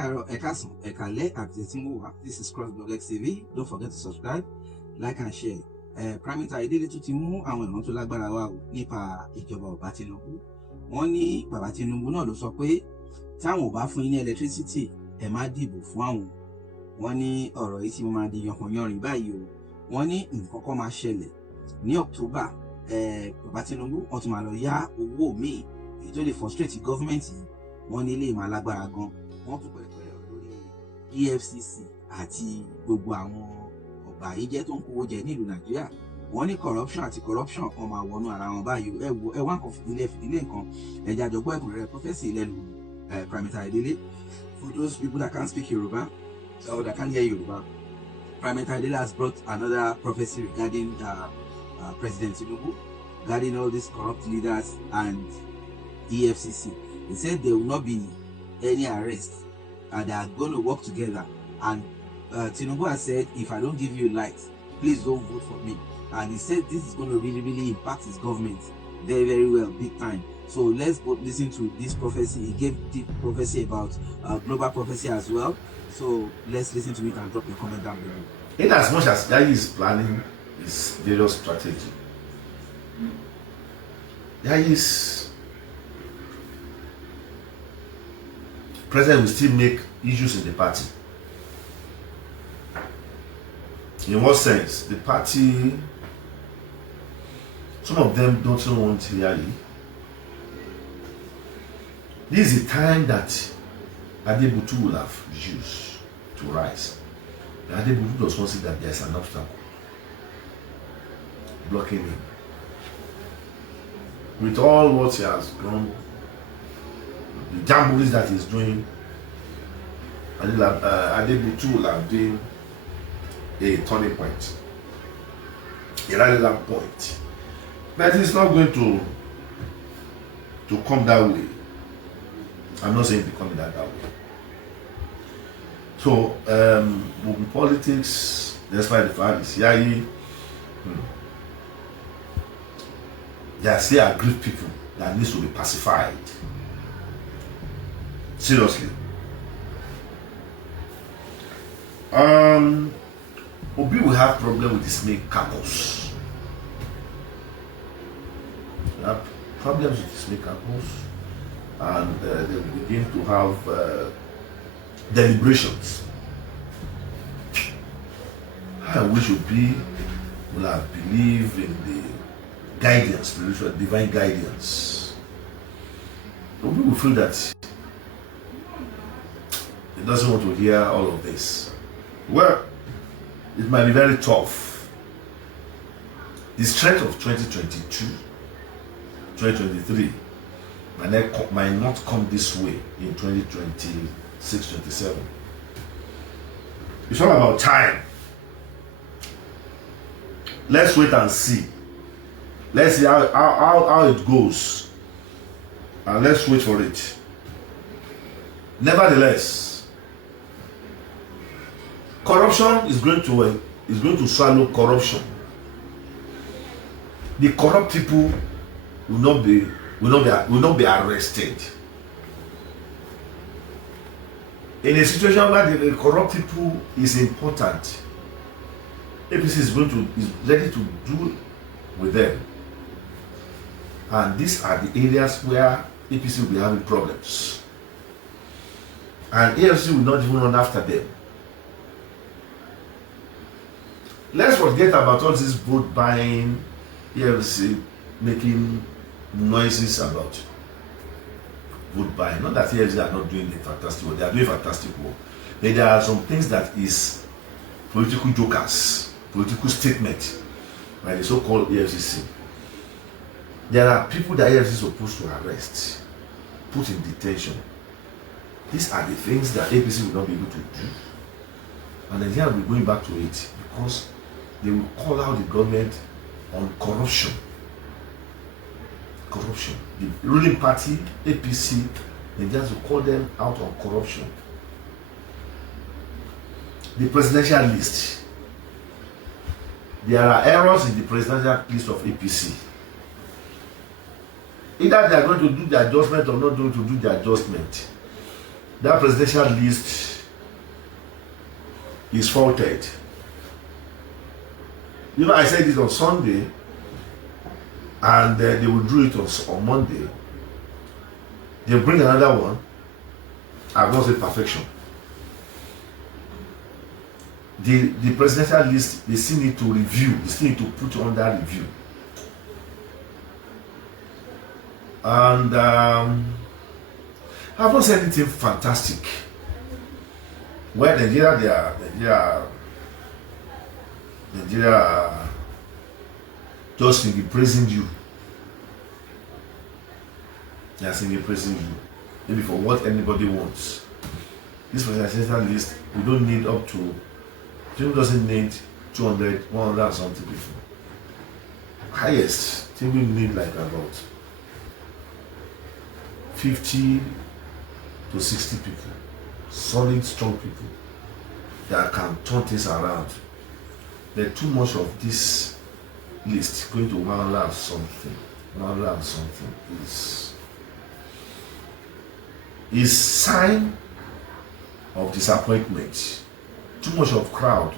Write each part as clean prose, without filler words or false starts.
Ekaro, Ekason, Ekale, Abdetimuwa. This is CROSSBLOGXTV. Don't forget to subscribe, like and share. Prime Minister Ìdílé tún ti mú àwọn ìran tó lágbára wá nípa ìjọba ọba Tinubu. Wọ́n ní bàbá Tinubu náà ló sọ pé táwọn ò bá fún yín ní electricity, ẹ má dìbò fún àwọn. Wọ́n ní ọ̀rọ̀ yìí tí mo máa di yankanyanrin báyìí o. Wọ́n ní nǹkan kan máa ṣẹlẹ̀ ní October. Bàbá Tinubu wọ́n tún máa lọ yá owó míì èyí tó lè frustrate government yìí. Wọ́n ní ilé ìmọ̀ alágbára gan. Wọ́n tún pẹ̀lẹ́pẹ̀lẹ́ lórí EFCC àti gbogbo àwọn ọba ìjẹ́ tó ń kówó jẹ nílùú Nàìjíríà. Wọ́n ní corruption àti corruption kan máa wọnú ara wọn báyìí. Ẹ wá nǹkan fìdílé nǹkan. Ẹja àjọgbọ́ ẹ̀kúnrẹ́rẹ́ prophecy lẹ́nu Prime Minister Ìdílé. For those people that can't speak Yoruba or that can't hear Yoruba, Prime Minister Ìdílé has brought another prophecy regarding President Tinubu, regarding all these corrupt leaders and EFCC. He said there will not be any arrest and they are going to work together. And Tinubu has said, if I don't give you light, please don't vote for me. And he said this is going to really impact his government very well, big time. So let's both listen to this prophecy. He gave the prophecy about global prophecy as well. So let's listen to it and drop your comment down below. In as much as Yahya is planning his various strategy, Yahya's president will still make issues in the party. In what sense? The party, some of them don't want Yahya. This is the time that Adebutu will have used to rise. Adebutu does not see that there's an obstacle blocking him. With all what he has done, the jamborees that he's doing, Adebutu will have been a turning point, a relevant point. But it's not going to come that way. I'm not saying becoming that way. So, with politics, despite the fact it's Yahya, there are still aggrieved people that needs to be pacified. Seriously. Obi will have problem with his main caucus. They have problems with his main caucus, and they will begin to have deliberations. I wish Obi will have believed in the guidance, spiritual, divine guidance. Obi will feel that he doesn't want to hear all of this. Well, it might be very tough. The strength of 2022, 2023 might not come this way in 2026, 27. It's all about time. Let's wait and see. Let's see how it goes. And let's wait for it. Nevertheless, corruption is going to swallow corruption. The corrupt people will not be arrested. In a situation where the corrupt people is important, APC is ready to do with them. And these are the areas where APC will be having problems. And AFC will not even run after them. Let's forget about all this vote buying, AFC making noises about vote buying. Not that AFC are not doing the fantastic work, they are doing fantastic work. But there are some things that is political jokers, political statement by the so-called EFCC. There are people that EFCC is supposed to arrest, put in detention. These are the things that APC will not be able to do. And then we're going back to it because they will call out the government on corruption. Corruption. The ruling party, APC, they just will call them out on corruption. The presidential list. There are errors in the presidential list of APC. Either they are going to do the adjustment or not going to do the adjustment. that presidential list is faulted. You know, I said it on Sunday, and they will do it on Monday. They bring another one. I've not said perfection. The presidential list, they still need to review. They still need to put under review. And I've not said anything fantastic. Well, Nigeria just will be praising you. They are simply praising you. Maybe for what anybody wants. This presidential list, we don't need up to, Tinubu doesn't need 200, 100 and something people. Highest, Tinubu need like about 50 to 60 people. Solid, strong people that can turn things around. There's too much of this list going to 100 and something. 100 and something is sign of disappointment. Too much of crowd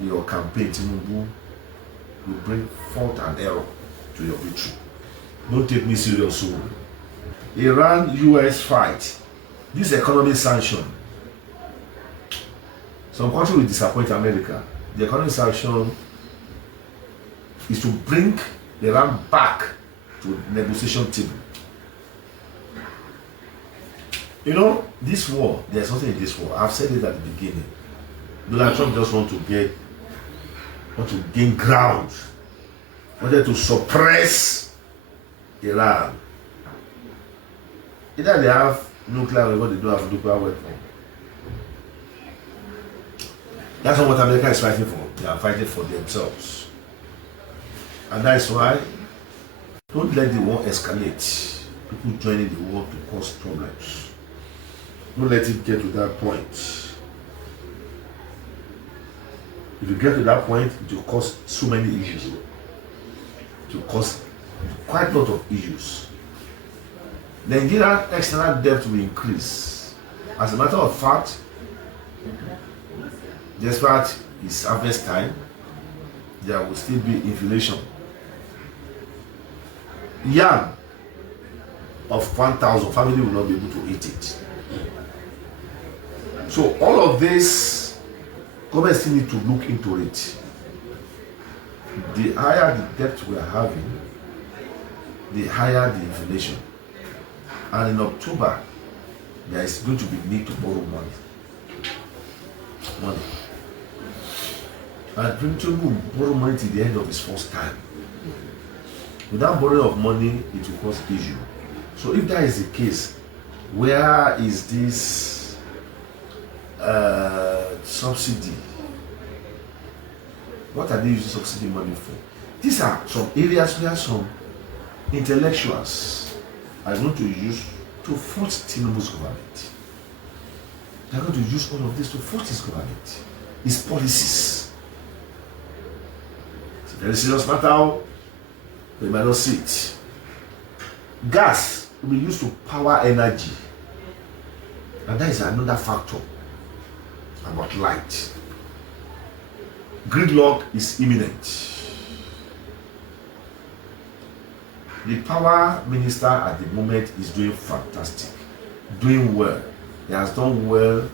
in your campaign, Tinubu, will bring fault and error to your victory. Don't take me serious. So, Iran-US fight. This economic sanction. Some countries will disappoint America. The economic sanction is to bring Iran back to the negotiation table. You know, this war, there's something in this war. I've said it at the beginning. Donald Trump just want to gain ground, wanted to suppress Iran. Either they have nuclear weapon, they don't have nuclear weapon. That's not what America is fighting for. They are fighting for themselves. And that's why don't let the war escalate. People joining the war to cause problems. Don't let it get to that point. If you get to that point, it will cause so many issues. It will cause quite a lot of issues. Nigerian external debt will increase. As a matter of fact, despite its harvest time, there will still be inflation. Yam of 1,000, family will not be able to eat it. So all of this, government still need to look into it. The higher the debt we are having, the higher the inflation. And in October, there is going to be need to borrow money. And Tinubu will borrow money till the end of his first time. Without borrowing of money, it will cause issue. So if that is the case, where is this subsidy? What are they using subsidy money for? These are some areas where some intellectuals are going to use to force Tinubu's government. They are going to use all of this to force his government, his policies. It's a very serious matter. We might not see it. Gas will be used to power energy, and that is another factor about light. Gridlock is imminent. The power minister at the moment is doing fantastic, doing well. He has done well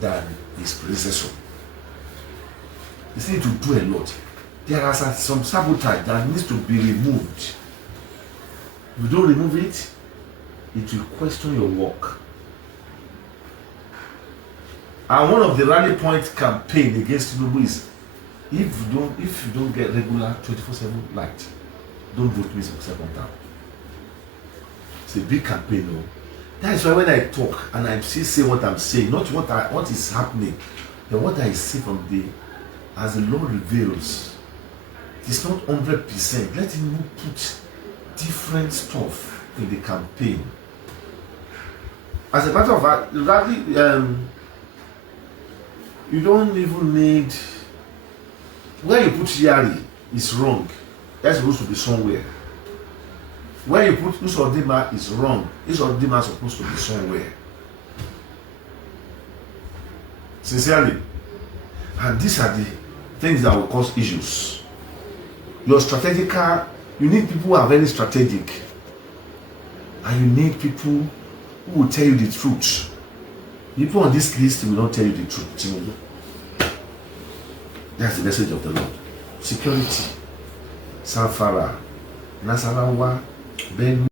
than his predecessor. He needs to do a lot. There are some sabotage that needs to be removed. If you don't remove it, it will question your work. And one of the rally point campaign against Tinubu is if you don't get regular 24/7 light, don't vote me second time. It's a big campaign, though. That is why when I talk and I still say what I'm saying, not what is happening, but what I see from as the Lord reveals. It's not 100%. Let him put different stuff in the campaign. As a matter of fact, you don't even need. Where you put Yari is wrong. That's supposed to be somewhere. Where you put Usodima is wrong. Usodima is supposed to be somewhere. Sincerely. And these are the things that will cause issues. Your strategical, you need people who are very strategic. And you need people who will tell you the truth. People on this list will not tell you the truth. That's the message of the Lord. Security. Sanfara, Nasarawa, Ben.